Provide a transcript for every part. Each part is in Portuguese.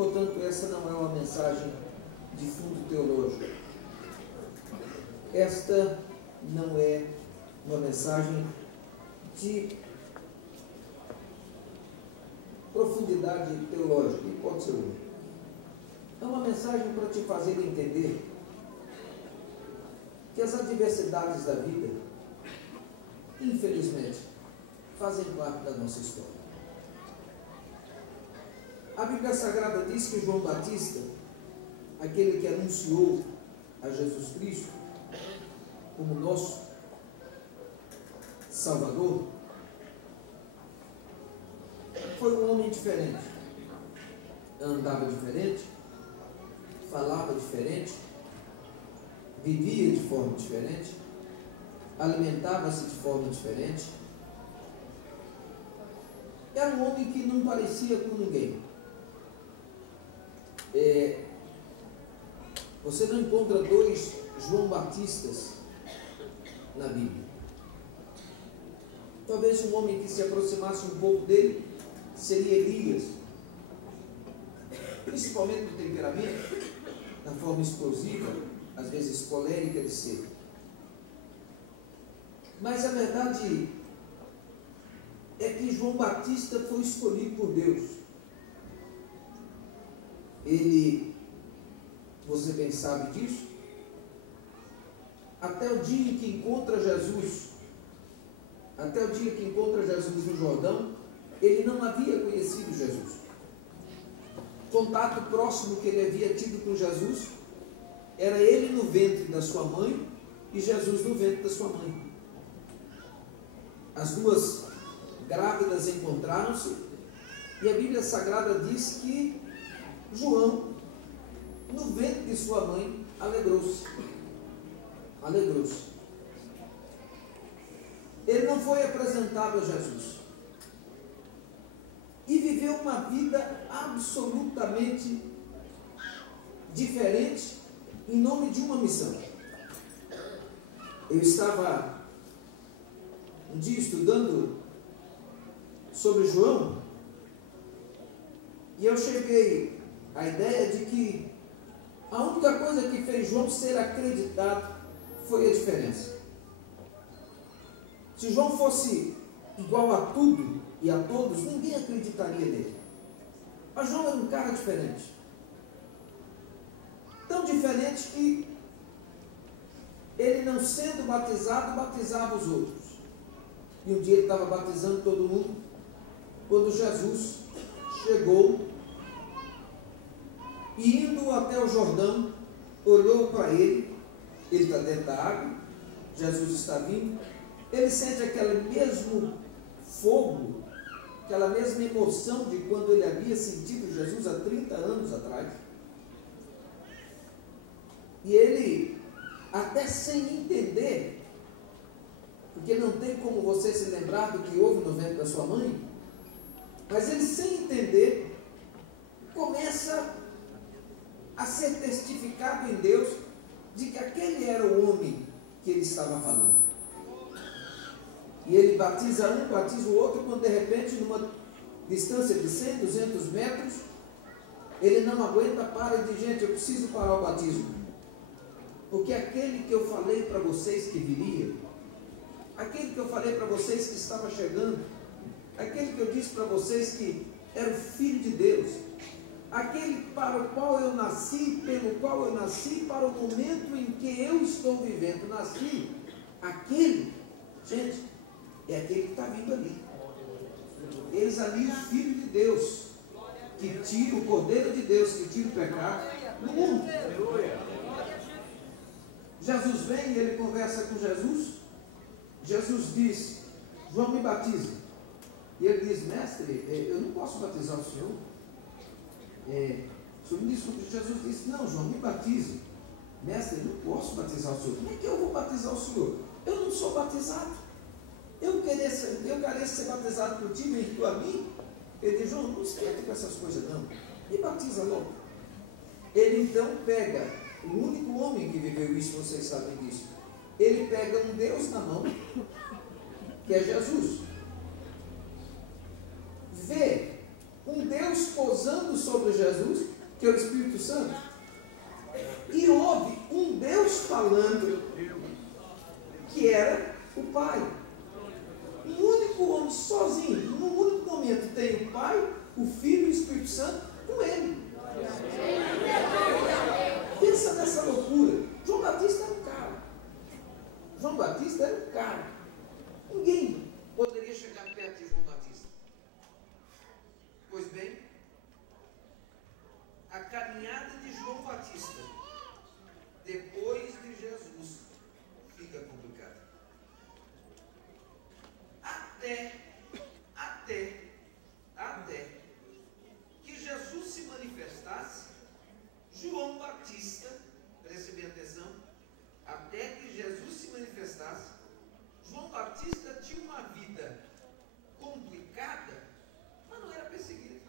Portanto, essa não é uma mensagem de fundo teológico. Esta não é uma mensagem de profundidade teológica, e pode ser outra. É uma mensagem para te fazer entender que as adversidades da vida, infelizmente, fazem parte da nossa história. A Bíblia Sagrada diz que João Batista, aquele que anunciou a Jesus Cristo como nosso Salvador, foi um homem diferente. Andava diferente, falava diferente, vivia de forma diferente, alimentava-se de forma diferente. Era um homem que não parecia com ninguém. Você não encontra dois João Batistas na Bíblia. Talvez um homem que se aproximasse um pouco dele seria Elias, principalmente no temperamento, na forma explosiva, às vezes colérica de ser. Mas a verdade é que João Batista foi escolhido por Deus. Ele, você bem sabe disso, até o dia em que encontra Jesus, no Jordão, ele não havia conhecido Jesus. O contato próximo que ele havia tido com Jesus era ele no ventre da sua mãe e Jesus no ventre da sua mãe. As duas grávidas encontraram-se e a Bíblia Sagrada diz que João, no ventre de sua mãe, alegrou-se. Ele não foi apresentado a Jesus e viveu uma vida absolutamente diferente em nome de uma missão. Eu estava um dia estudando sobre João e eu cheguei à ideia de que a única coisa que fez João ser acreditado foi a diferença. Se João fosse igual a tudo e a todos, ninguém acreditaria nele. Mas João era um cara diferente. Tão diferente que ele, não sendo batizado, batizava os outros. E um dia ele estava batizando todo mundo, quando Jesus chegou e, indo até o Jordão, olhou para ele está dentro da água, Jesus está vindo, ele sente aquele mesmo fogo, aquela mesma emoção de quando ele havia sentido Jesus há 30 anos atrás. E ele, até sem entender, porque não tem como você se lembrar do que houve no ventre da sua mãe, mas ele, sem entender, começa a ser testificado em Deus de que aquele era o homem que ele estava falando. E ele batiza um, batiza o outro, quando de repente, numa distância de 100, 200 metros, ele não aguenta, para e diz: gente, eu preciso parar o batismo. Porque aquele que eu falei para vocês que viria, aquele que eu falei para vocês que estava chegando, aquele que eu disse para vocês que era o Filho de Deus, aquele para o qual eu nasci, pelo qual eu nasci, para o momento em que eu estou vivendo, nasci, aquele, gente, é aquele que está vindo ali. Eles ali, o Filho de Deus, que tira o Cordeiro de Deus, que tira o pecado do mundo. Jesus vem e ele conversa com Jesus. Jesus diz: João, me batiza. E ele diz: mestre, eu não posso batizar o senhor. O senhor me desculpe. Jesus disse: não, João, me batize. Mestre, eu não posso batizar o senhor. Como é que eu vou batizar o senhor? Eu não sou batizado. Eu careço ser batizado por ti, e tu a mim. Ele diz: João, não esquenta com essas coisas não. Me batiza logo. Ele então pega o único homem que viveu isso, vocês sabem disso. Ele pega um Deus na mão, que é Jesus. Vê um Deus posando sobre Jesus, que é o Espírito Santo, e houve um Deus falando, que era o Pai. Um único homem sozinho, num único momento, tem o Pai, o Filho e o Espírito Santo com ele. Pensa nessa loucura. João Batista era um cara. João Batista era um cara. Ninguém poderia chegar perto de João Batista. Pois bem, a caminhada de João Batista depois de Jesus fica complicada. Até que Jesus se manifestasse, João Batista, preste bem atenção, até que Jesus se manifestasse, João Batista tinha uma vida complicada, mas não era perseguido.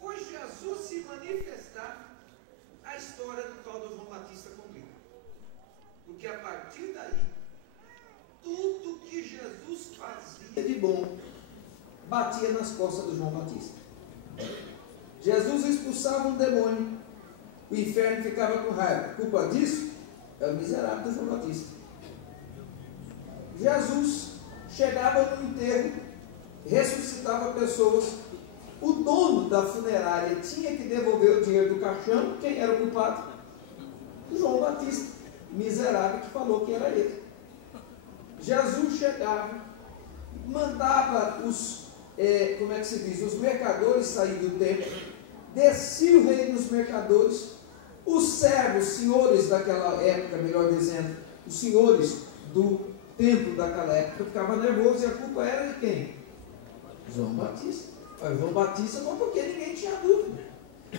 Foi Jesus se manifestar, a história do tal do João Batista complica. Porque a partir daí, tudo que Jesus fazia de bom batia nas costas do João Batista. Jesus expulsava um demônio, o inferno ficava com raiva. A culpa disso é o miserável do João Batista. Jesus chegava no enterro, ressuscitava pessoas, o dono da funerária tinha que devolver o dinheiro do caixão. Quem era o culpado? João Batista, miserável, que falou que era ele. Jesus chegava, mandava os mercadores sair do templo, descia o rei dos mercadores, os servos, senhores daquela época, melhor dizendo, os senhores do templo daquela época, ficavam nervosos, e a culpa era de quem? João Batista. João Batista, mas porque ninguém tinha dúvida.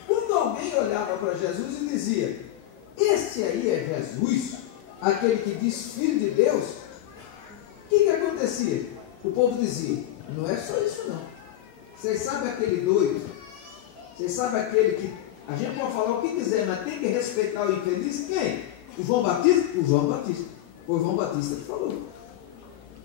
Quando alguém olhava para Jesus e dizia: este aí é Jesus, aquele que diz filho de Deus, o que acontecia? O povo dizia: não é só isso não. Vocês sabem aquele doido? Vocês sabem aquele que a gente pode falar o que quiser, mas tem que respeitar o infeliz? Quem? O João Batista? O João Batista. Foi o João Batista que falou.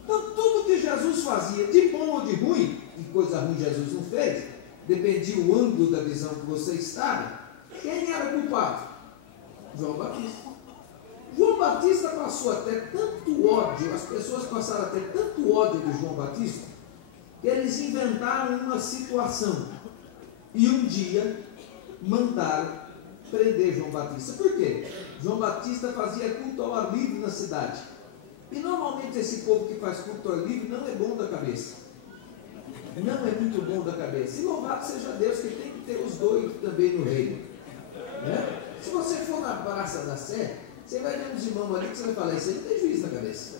Então tudo que Jesus fazia, de bom ou de ruim, de coisa ruim Jesus não fez, dependia do ângulo da visão que você estava. Quem era o culpado? João Batista. João Batista passou até tanto ódio, as pessoas passaram até tanto ódio de João Batista, que eles inventaram uma situação e um dia mandaram prender João Batista. Por quê? João Batista fazia culto ao ar livre na cidade, e normalmente esse povo que faz culto ao ar livre não é bom da cabeça, não é muito bom da cabeça. E louvado seja Deus que tem que ter os dois também no reino, né? Se você for na Praça da Sé, você vai ver uns irmãos ali que você vai falar: isso aí não tem juízo na cabeça.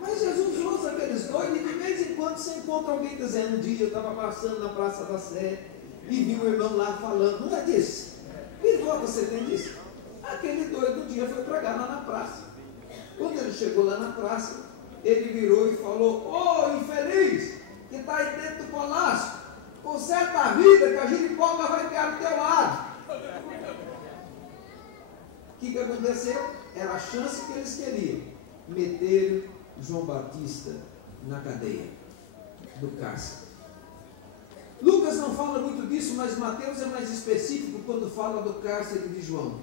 Mas Jesus usa aqueles dois, e de vez em quando você encontra alguém dizendo: um dia eu estava passando na Praça da Sé e vi um irmão lá falando. Não é disso? Que volta você tem disso? Aquele doido um dia foi pregar lá na praça. Quando ele chegou lá na praça, ele virou e falou: ô infeliz, que está aí dentro do palácio, conserta a vida, que a giripoca vai ficar do teu lado. O que aconteceu? Era a chance que eles queriam: meter João Batista na cadeia, no cárcere. Lucas não fala muito disso, mas Mateus é mais específico quando fala do cárcere de João.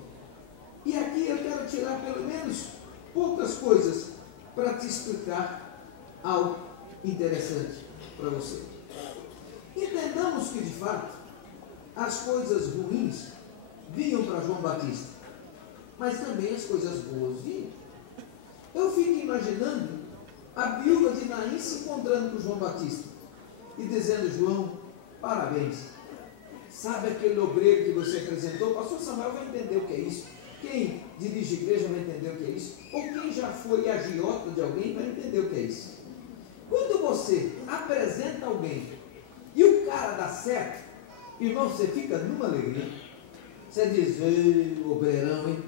E aqui eu quero tirar pelo menos poucas coisas para te explicar algo interessante para você. Entendamos que de fato as coisas ruins vinham para João Batista, mas também as coisas boas vinham. Eu fico imaginando a viúva de Naim se encontrando com João Batista e dizendo: João, parabéns, sabe aquele obreiro que você apresentou? O pastor Samuel vai entender o que é isso. Quem dirige igreja vai entender o que é isso. Ou quem já foi agiota de alguém vai entender o que é isso. Quando você apresenta alguém e o cara dá certo, irmão, você fica numa alegria. Você diz: ei, obreirão, hein?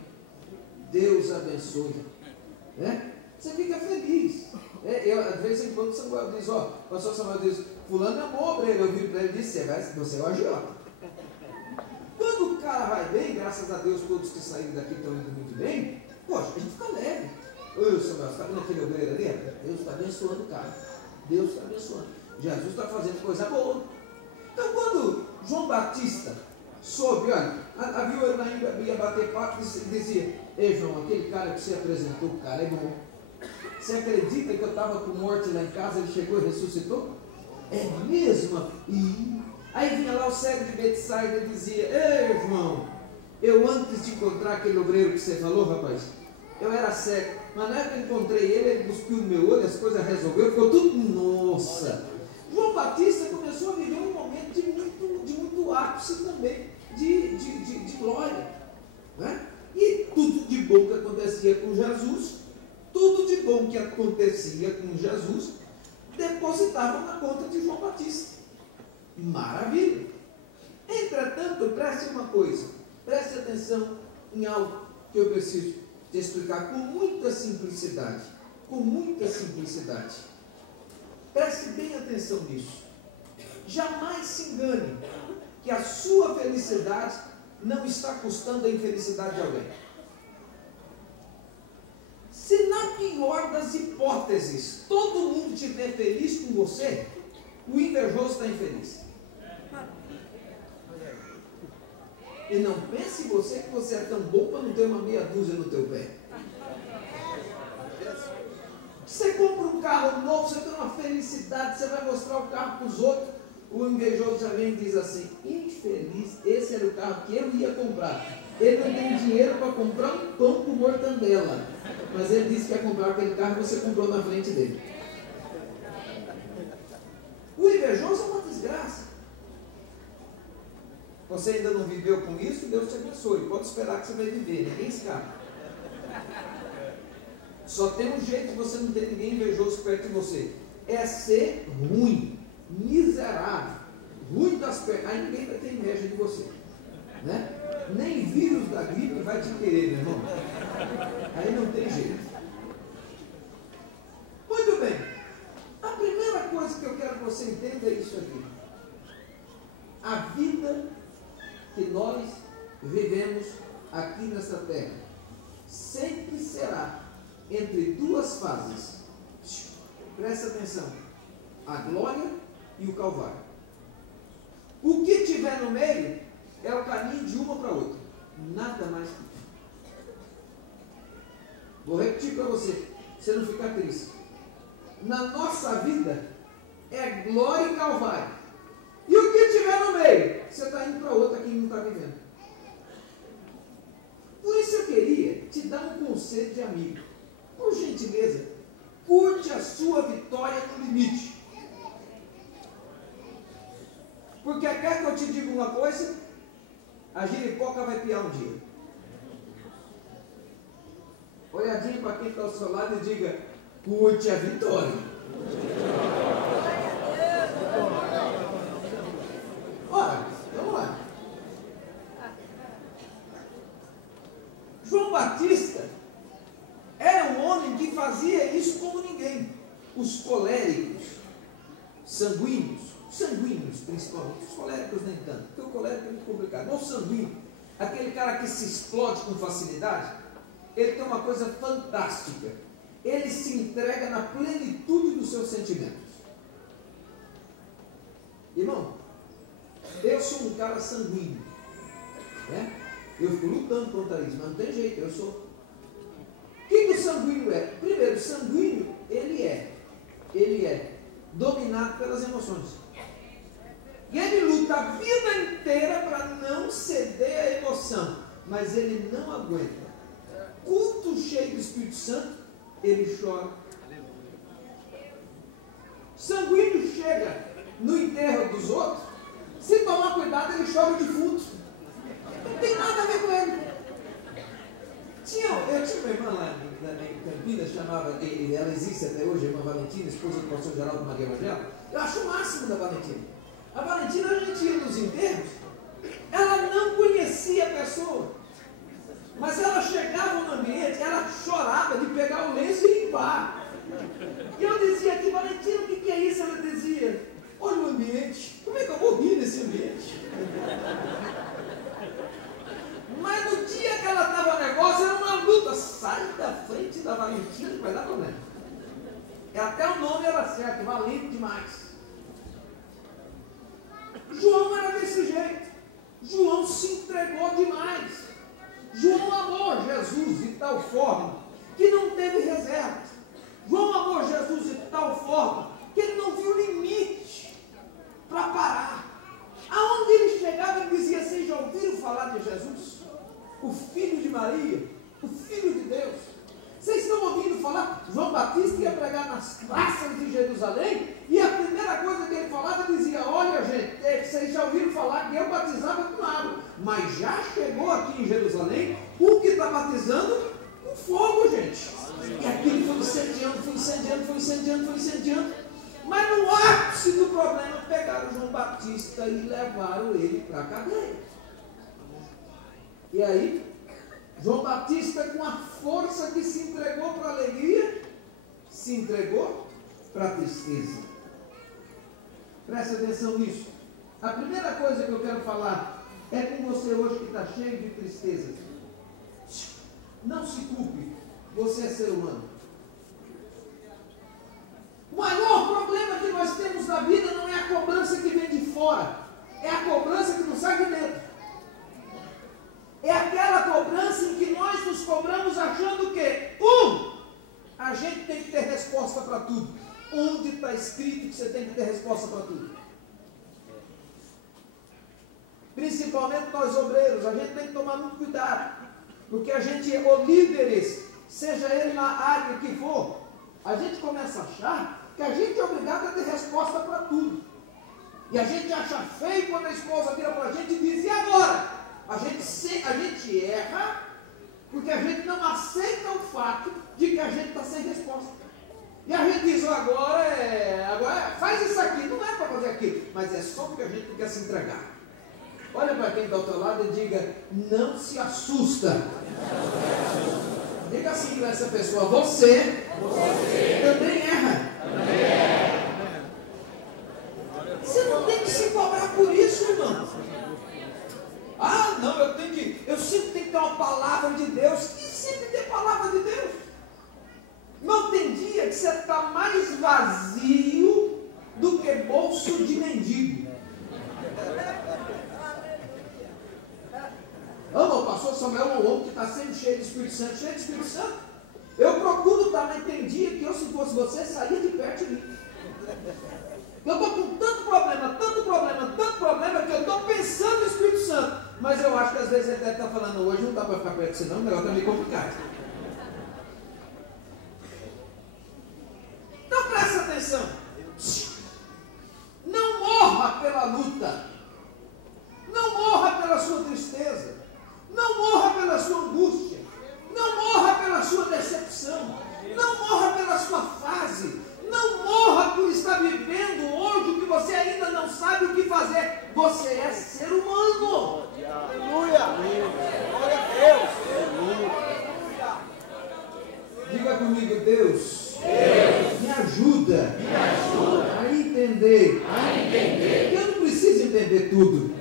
Deus abençoe, né? Você fica feliz. De vez em quando Samuel diz: ó, o pastor Samuel diz: fulano é um bom obreiro. Eu viro para ele e disse: você é o agiota. Quando o cara vai bem, graças a Deus, todos que saíram daqui estão indo muito bem, poxa, a gente fica leve. Ô Samuel, você está vendo aquele obreiro ali? Deus está abençoando o cara. Deus está abençoando. Jesus está fazendo coisa boa. Então, quando João Batista soube, olha, a viúva ia bater papo e dizia: ei, João, aquele cara que você apresentou, o cara é bom. Você acredita que eu estava com morte lá em casa, ele chegou e ressuscitou? É mesmo? E aí vinha lá o cego de Betsaida e dizia: ei, João, eu antes de encontrar aquele obreiro que você falou, rapaz, eu era cego, mas na hora que eu encontrei ele cuspiu no meu olho, as coisas resolveu, ficou tudo, nossa. João Batista começou a viver um momento de muito ápice também, de glória, né? E tudo de bom que acontecia com Jesus, tudo de bom que acontecia com Jesus, depositavam na conta de João Batista. Maravilha! Entretanto, preste uma coisa, preste atenção em algo que eu preciso te explicar com muita simplicidade, com muita simplicidade. Preste bem atenção nisso. Jamais se engane que a sua felicidade não está custando a infelicidade de alguém. Se na pior das hipóteses todo mundo estiver feliz com você, o invejoso está infeliz. E não pense você que você é tão bom para não ter uma meia dúzia no teu pé. Você compra um carro novo, você tem uma felicidade, você vai mostrar o carro para os outros, o invejoso já vem e diz assim: infeliz, esse era o carro que eu ia comprar. Ele não tem dinheiro para comprar um pão com mortandela, mas ele disse que ia comprar aquele carro e você comprou na frente dele. O invejoso é uma desgraça. Você ainda não viveu com isso? Deus te abençoe. Pode esperar que você vai viver, ninguém escapa. Só tem um jeito de você não ter ninguém invejoso perto de você: é ser ruim, miserável, ruim das pernas. Aí ninguém vai ter inveja de você, né? Nem vírus da gripe vai te querer, meu irmão. Aí não tem jeito. Muito bem. A primeira coisa que eu quero que você entenda é isso aqui: a vida que nós vivemos aqui nessa terra sempre será entre duas fases. Presta atenção: a glória e o Calvário. O que tiver no meio é o caminho de uma para outra, nada mais que isso. Vou repetir para você não ficar triste. Na nossa vida é glória e Calvário. E o que tiver no meio, você está indo para outra que não está vivendo. Por isso eu queria te dar um conselho de amigo. Por gentileza, curte a sua vitória no limite. Porque quer que eu te diga uma coisa? A giripoca vai piar um dia. Olhadinha para quem está ao seu lado e diga: curte a vitória. Ora, vamos lá. João Batista era um homem que fazia isso como ninguém. Os coléricos, sanguíneos principalmente, os coléricos nem tanto, porque o colérico é muito complicado. Mas o sanguíneo, aquele cara que se explode com facilidade, ele tem uma coisa fantástica: ele se entrega na plenitude dos seus sentimentos. Irmão, eu sou um cara sanguíneo, né? Eu fico lutando contra isso, mas não tem jeito, eu sou. O que o sanguíneo é? Primeiro, o sanguíneo, ele é dominado pelas emoções. E ele luta a vida inteira para não ceder à emoção, mas ele não aguenta. Culto cheio do Espírito Santo, ele chora. Sanguíneo chega no enterro dos outros, se tomar cuidado, ele chora o defunto. Não tem nada a ver com ele. Eu tinha uma irmã lá em Campinas, chamava, ela existe até hoje, a irmã Valentina, esposa do pastor Geraldo Maria Magela. Eu acho o máximo da Valentina. A Valentina, a gente ia nos enterros, ela não conhecia a pessoa, mas ela chegava no ambiente, ela chorava de pegar o lenço e limpar. E eu dizia aqui: Valentina, o que é isso? Ela dizia: olha o ambiente, como é que eu vou rir nesse ambiente? Mas no dia que ela estava no negócio, era uma luta. Sai da frente da Valentina, que vai dar problema. Até o nome era certo, valente demais. jeito. João se entregou demais. João amou Jesus de tal forma que não teve reservas. João amou Jesus de tal forma que ele não viu limite para parar. Aonde ele chegava, ele dizia: vocês já ouviram falar de Jesus? O Filho de Maria, o Filho de Deus. Vocês estão ouvindo falar? João Batista ia pregar nas praças de Jerusalém, e a primeira coisa que ele falava, dizia: olha gente, vocês já ouviram falar que eu batizava com água, mas já chegou aqui em Jerusalém o que está batizando com fogo, gente. E aquilo foi incendiando, foi incendiando, foi incendiando, foi incendiando. Mas no ápice do problema, pegaram João Batista e levaram ele para a cadeia. E aí, João Batista, com a força que se entregou para a alegria, se entregou para a tristeza. Presta atenção nisso. A primeira coisa que eu quero falar é com você hoje que está cheio de tristeza. Não se culpe, você é ser humano. O maior problema que nós temos na vida não é a cobrança que vem de fora, é a cobrança que nos sai de dentro. É aquela cobrança em que nós nos cobramos achando que, a gente tem que ter resposta para tudo. Onde está escrito que você tem que ter resposta para tudo? Principalmente nós obreiros, a gente tem que tomar muito cuidado, porque a gente, os líderes, seja ele na área que for, a gente começa a achar que a gente é obrigado a ter resposta para tudo. E a gente acha feio quando a esposa vira para a gente e diz: e agora? A gente erra porque a gente não aceita o fato de que a gente está sem resposta. E a gente diz: agora faz isso aqui, não é para fazer aquilo, mas é só porque a gente não quer se entregar. Olha para quem está ao teu lado e diga: não se assusta. Diga assim para essa pessoa: você também erra. Você não tem que se cobrar por isso, irmão. Ah, não, eu sempre tenho que ter uma palavra de Deus. E sempre ter palavra de Deus? Não tem dia que você está mais vazio do que bolso de mendigo. O pastor Samuel é um homem que está sempre cheio de Espírito Santo, cheio de Espírito Santo. Eu procuro estar, mas tem dia que eu, se fosse você, saía de perto de mim. Eu estou com tanto problema, que eu estou pensando no Espírito Santo. Mas eu acho que às vezes ele deve estar falando: hoje não dá para ficar perto de você não, o negócio está meio complicado. Então presta atenção. Não morra pela luta. Não morra pela sua tristeza. Não morra pela sua angústia. Não morra pela sua decepção. Não morra pela sua fase. Não morra por estar vivendo hoje o que você ainda não sabe o que fazer. Você é ser humano. Aleluia. Glória a Deus. Aleluia. Diga comigo: Deus, me ajuda a entender. Eu não preciso entender tudo.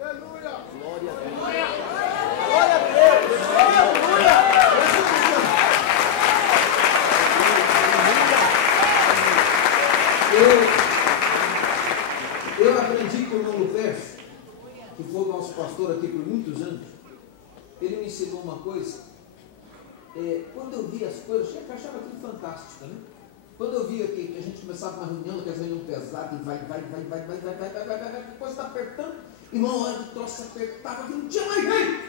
Aleluia. Glória a Deus. Aleluia. Eu aprendi com o irmão Lupercio, que foi nosso pastor aqui por muitos anos. Ele me ensinou uma coisa. Quando eu via as coisas, eu achava aquilo fantástico, né? Quando eu via que a gente começava uma reunião, aquelas reuniões pesadas, e vai, a coisa está apertando, e uma hora o troço apertava, que não tinha mais jeito.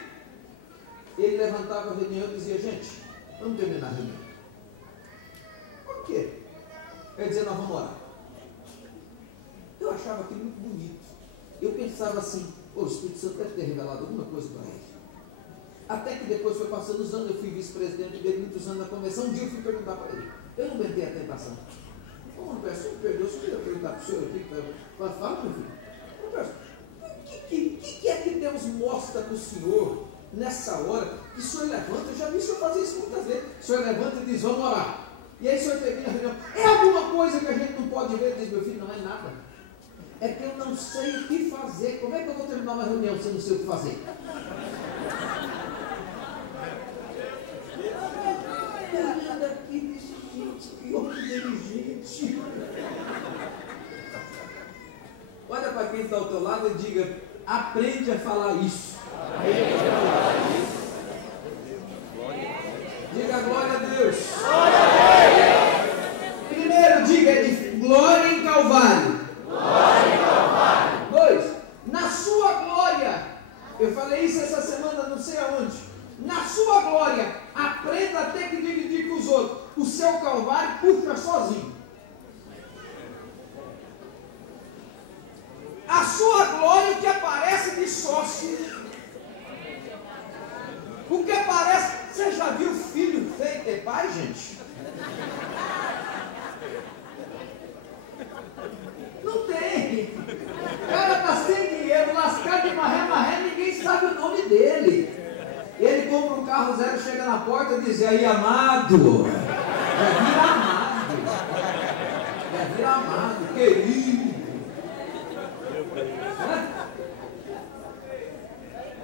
Ele levantava a reunião e dizia: gente, vamos terminar a reunião. Por quê? Ele dizia: nós vamos orar. Eu achava aquilo muito bonito. Eu pensava assim: o Espírito Santo deve ter revelado alguma coisa para ele. Até que depois foi passando os anos, eu fui vice-presidente dele muitos anos na convenção. Um dia eu fui perguntar para ele, eu não aguentei a tentação. Ô, Roberto, me perdoa, se eu ia perguntar para o senhor aqui, fala, meu filho, Roberto, o que é que Deus mostra para o senhor nessa hora que o senhor levanta? Eu já vi o senhor fazer isso muitas vezes. O senhor levanta e diz: vamos orar. E aí o senhor termina a reunião: é alguma coisa que a gente não pode ver? Diz: meu filho, não é nada. É que eu não sei o que fazer. Como é que eu vou terminar uma reunião se eu não sei o que fazer? Olhando aqui, disse: gente, que homem inteligente. Olha para quem está ao teu lado e diga: aprende a falar isso. Diga glória a Deus. Primeiro, diga de glória em Calvário. Glória em Calvário. 2, na sua glória. Eu falei isso essa semana, não sei aonde. Na sua glória, aprenda a ter que dividir com os outros. O seu Calvário puxa sozinho. A sua glória, o que aparece de sócio. O que aparece. Você já viu filho feio ter pai, gente? Não tem. O cara está sem dinheiro, lascado de marré, ninguém sabe o nome dele. Ele compra um carro zero, chega na porta e diz: e aí, amado? Já vira amado. Já vira amado, querido.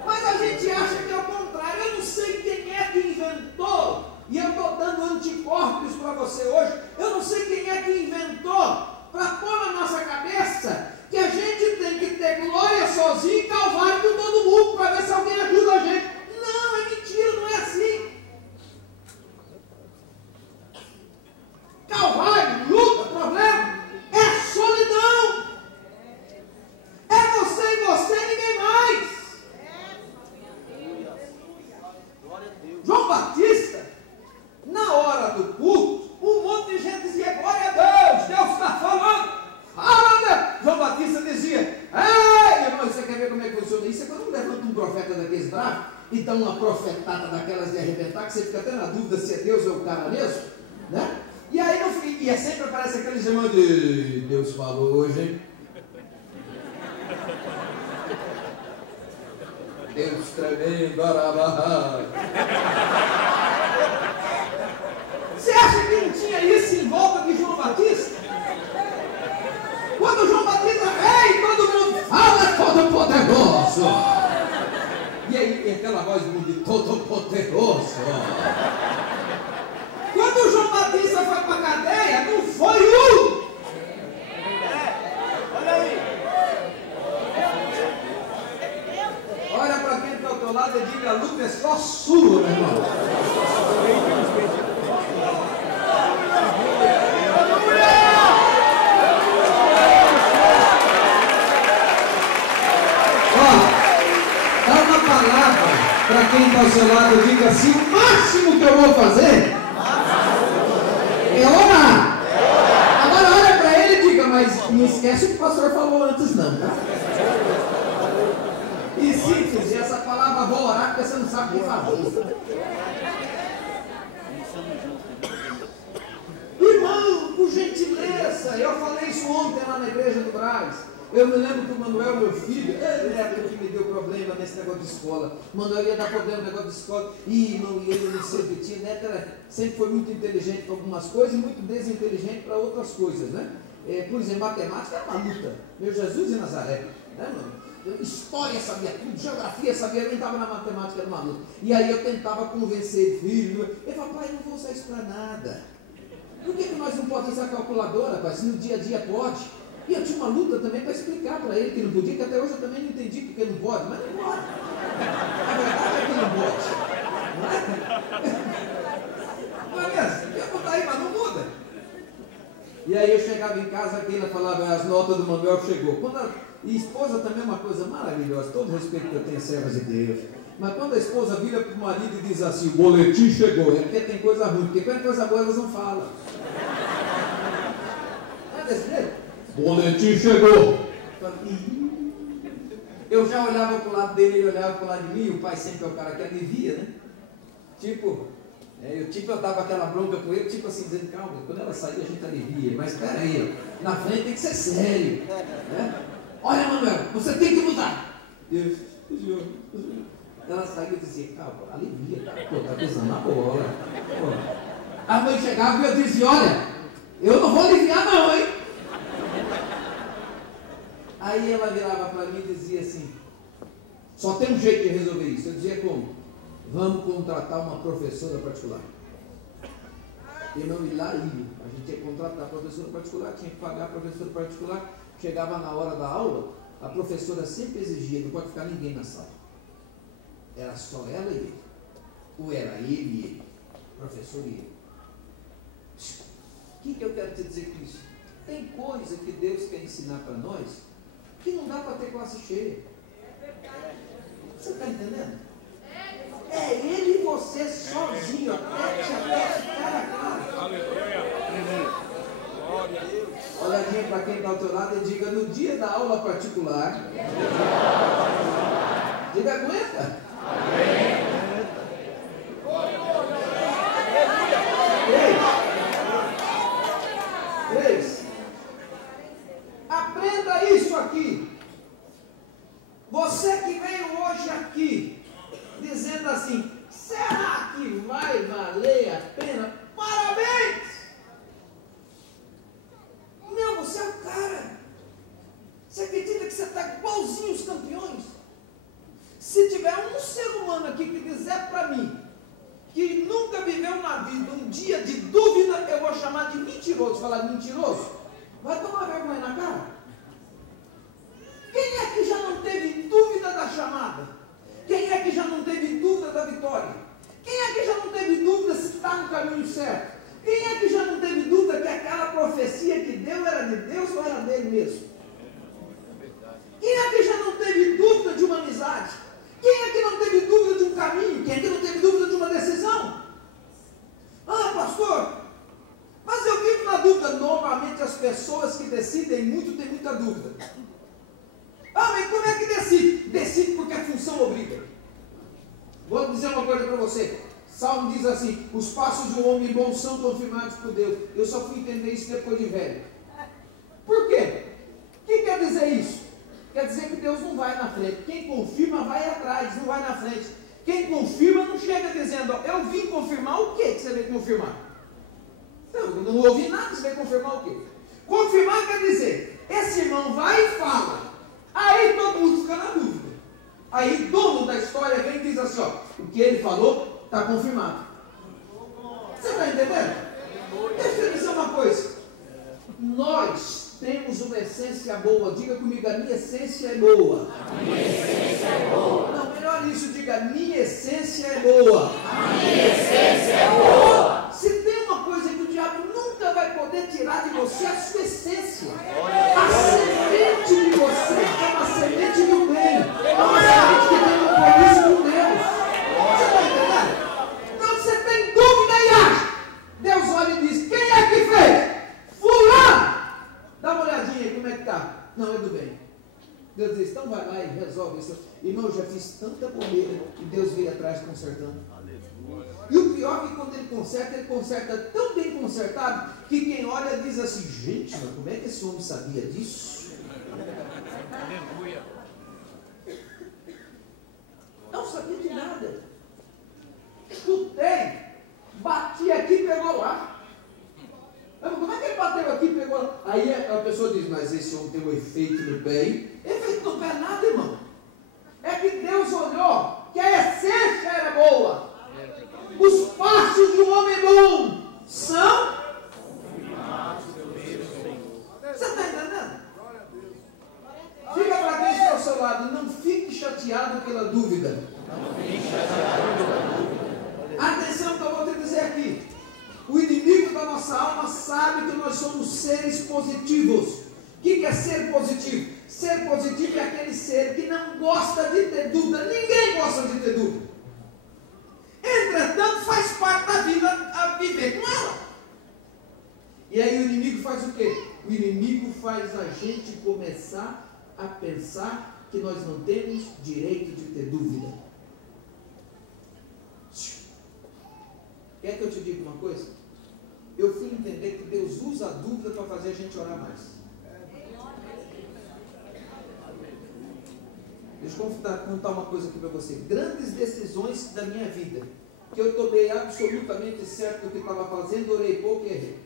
Mas a gente acha que é o contrário. Eu não sei quem é que inventou, e eu estou dando anticorpos para você hoje. Eu não sei quem é que inventou para pôr na nossa cabeça que a gente tem que ter glória sozinho e Calvário com todo mundo para ver se alguém ajuda a gente. Não, é mentira, não é assim. Calvário, luta, problema, é solidão. É você e você, ninguém mais. João Batista, na hora do culto, um monte de gente dizia: glória a Deus, Deus está falando. Fala, Deus. João Batista dizia: ei, irmão, você quer ver como é que funciona isso? É quando levanta um profeta daqueles bravos e dá uma profetada daquelas de arrebentar, que você fica até na dúvida se é Deus ou o cara mesmo, né? E aí no fim, e sempre aparece aqueles irmãos de: Deus falou hoje, hein? Deus tremendo, arabá. Você acha que não tinha isso em volta de João Batista? Quando João Batista vem, todo mundo fala: todo poderoso. E aí, aquela voz de todo poderoso. Quando João Batista foi para a cadeia, não foi um. Olha aí. Olha para quem está ao teu lado e diga: a luta é só sua, meu irmão. Ó, dá uma palavra para quem está ao seu lado e diga assim: o máximo que eu vou fazer é orar. Agora olha para ele e diga: mas não esquece o que o pastor falou antes não, tá? E síntese, essa palavra vou orar porque você não sabe o que fazer. Irmão, por gentileza, eu falei isso ontem lá na igreja do Brás. Eu me lembro que o Manuel, meu filho, ele é aquele que me deu problema nesse negócio de escola. O Manuel ia dar problema no negócio de escola. E irmão, e ele não sei o que tinha, né? Sempre foi muito inteligente para algumas coisas e muito desinteligente para outras coisas, né? Por exemplo, matemática é uma luta. Meu Jesus e Nazaré, né, mano? História sabia tudo, geografia sabia, eu estava na matemática, era uma luta. E aí eu tentava convencer filho. Ele falou: pai, não vou usar isso para nada. Por que nós não podemos usar a calculadora, pai, se no dia a dia pode? E eu tinha uma luta também para explicar para ele que não podia, que até hoje eu também não entendi porque não pode, mas não pode. A verdade é que não pode. Não é? Não é mesmo? Eu vou estar aí, mas não muda. E aí eu chegava em casa, a Keila falava: as notas do Manuel chegou. E esposa também é uma coisa maravilhosa, todo respeito que eu tenho a servas de Deus. Mas quando a esposa vira para o marido e diz assim: o boletim chegou, é porque tem coisa ruim, porque quando é coisa boa elas não falam. Não é desse jeito? Boletim chegou. Eu já olhava para o lado dele, ele olhava para o lado de mim, e o pai sempre é o cara que alivia, né? Eu dava aquela bronca com ele, tipo assim, dizendo: calma, quando ela sair a gente alivia, mas espera aí, na frente tem que ser sério, né? Olha, Manuel, você tem que mudar. Deus, ela saiu e dizia: calma, alivia, tá pisando na bola. A mãe chegava e eu dizia: olha, eu não vou aliviar não, hein? Aí ela virava para mim e dizia assim: só tem um jeito de resolver isso. Eu dizia: como? Vamos contratar uma professora particular. E não ir lá, a gente tinha que contratar a professora particular, tinha que pagar a professora particular. Chegava na hora da aula, a professora sempre exigia, não pode ficar ninguém na sala. Era só ela e ele. Ou era ele e ele, professor e ele. O que eu quero te dizer com isso? Tem coisa que Deus quer ensinar para nós que não dá para ter classe cheia. Você está entendendo? É ele e você sozinho, tete a tete, cara a cara. Olhadinha para quem está ao teu lado e diga: no dia da aula particular, diga: aguenta. Três. Aprenda isso aqui. Você que veio hoje aqui dizendo assim: será que vai valer a pena? Parabéns! Não, você é o cara. Você acredita que você está igualzinho os campeões? Se tiver um ser humano aqui que dizer para mim que nunca viveu na vida um dia de dúvida, eu vou chamar de mentiroso. Falar mentiroso, vai tomar vergonha na cara. Quem é que já não teve dúvida da chamada? Quem é que já não teve dúvida da vitória? Quem é que já não teve dúvida se está no caminho certo? Quem é que já não teve dúvida que aquela profecia que deu era de Deus ou era dele mesmo? Quem é que já não teve dúvida de uma amizade? Quem é que não teve dúvida de um caminho? Quem é que não teve dúvida de uma decisão? Ah, pastor, mas eu vivo na dúvida. Normalmente as pessoas que decidem muito têm muita dúvida. Ah, mas como é que decide? Decide porque a função obriga. Vou dizer uma coisa para você. Salmo diz assim: os passos de um homem bom são confirmados por Deus. Eu só fui entender isso depois de velho. Por quê? O que quer dizer isso? Quer dizer que Deus não vai na frente. Quem confirma vai atrás, não vai na frente. Quem confirma não chega dizendo: eu vim confirmar o quê que você veio confirmar? Eu não ouvi nada, você veio confirmar o quê? Confirmar quer dizer, esse irmão vai e fala. Aí todo mundo fica na dúvida. Aí dono da história vem e diz assim: ó, o que ele falou está confirmado. Você está entendendo? Deixa eu dizer uma coisa. Nós temos uma essência boa. Diga comigo: a minha essência é boa. A minha essência é boa. Não, melhor isso, diga: a minha essência é boa. A minha essência é boa. Se tem uma coisa que o diabo nunca vai poder tirar de você, é a sua essência. A semente de você é uma semente do bem. É uma semente que tem um compromisso com Deus. Você está entendendo? Então você tem dúvida e acha. Deus olha e diz: quem é que fez? Fulano! Dá uma olhadinha aí, como é que está? Não, é do bem. Deus diz: então vai lá e resolve isso. Irmão, eu já fiz tanta bobeira e Deus veio atrás consertando. E o pior é que quando ele conserta tão bem consertado, que quem olha diz assim: gente, mas como é que esse homem sabia disso? Aleluia. Não sabia de nada. Escutei, bati aqui e pegou lá. Como é que ele bateu aqui e pegou lá? Aí a pessoa diz: mas esse homem tem um efeito no bem. Efeito no pé nada, irmão. É que Deus olhou que a essência era boa. Os passos de um homem bom são. Você está entendendo? Diga para quem está ao seu lado: não fique chateado pela dúvida. Atenção que eu vou te dizer aqui. O inimigo da nossa alma sabe que nós somos seres positivos. O que é ser positivo? Ser positivo é aquele ser que não gosta de ter dúvida. Ninguém gosta de ter dúvida. Entretanto, faz parte da vida a viver com ela. E aí o inimigo faz o quê? O inimigo faz a gente começar a pensar que nós não temos direito de ter dúvida. Quer que eu te diga uma coisa? Eu fui entender que Deus usa a dúvida para fazer a gente orar mais. Deixa eu contar uma coisa aqui para você. Grandes decisões da minha vida, que eu tomei absolutamente certo do que estava fazendo, orei pouco e errei.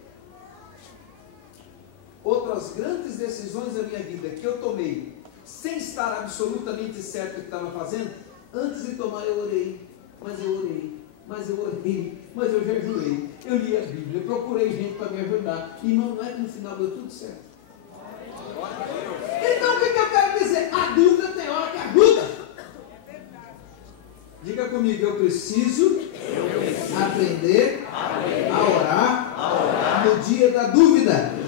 Outras grandes decisões da minha vida, que eu tomei sem estar absolutamente certo do que estava fazendo, antes de tomar eu orei, mas eu orei, mas eu orei, mas eu jejuei, eu li a Bíblia, eu procurei gente para me ajudar. Irmão, não é que no final deu tudo certo? Então o que eu quero dizer? comigo, eu preciso aprender a orar no dia da dúvida.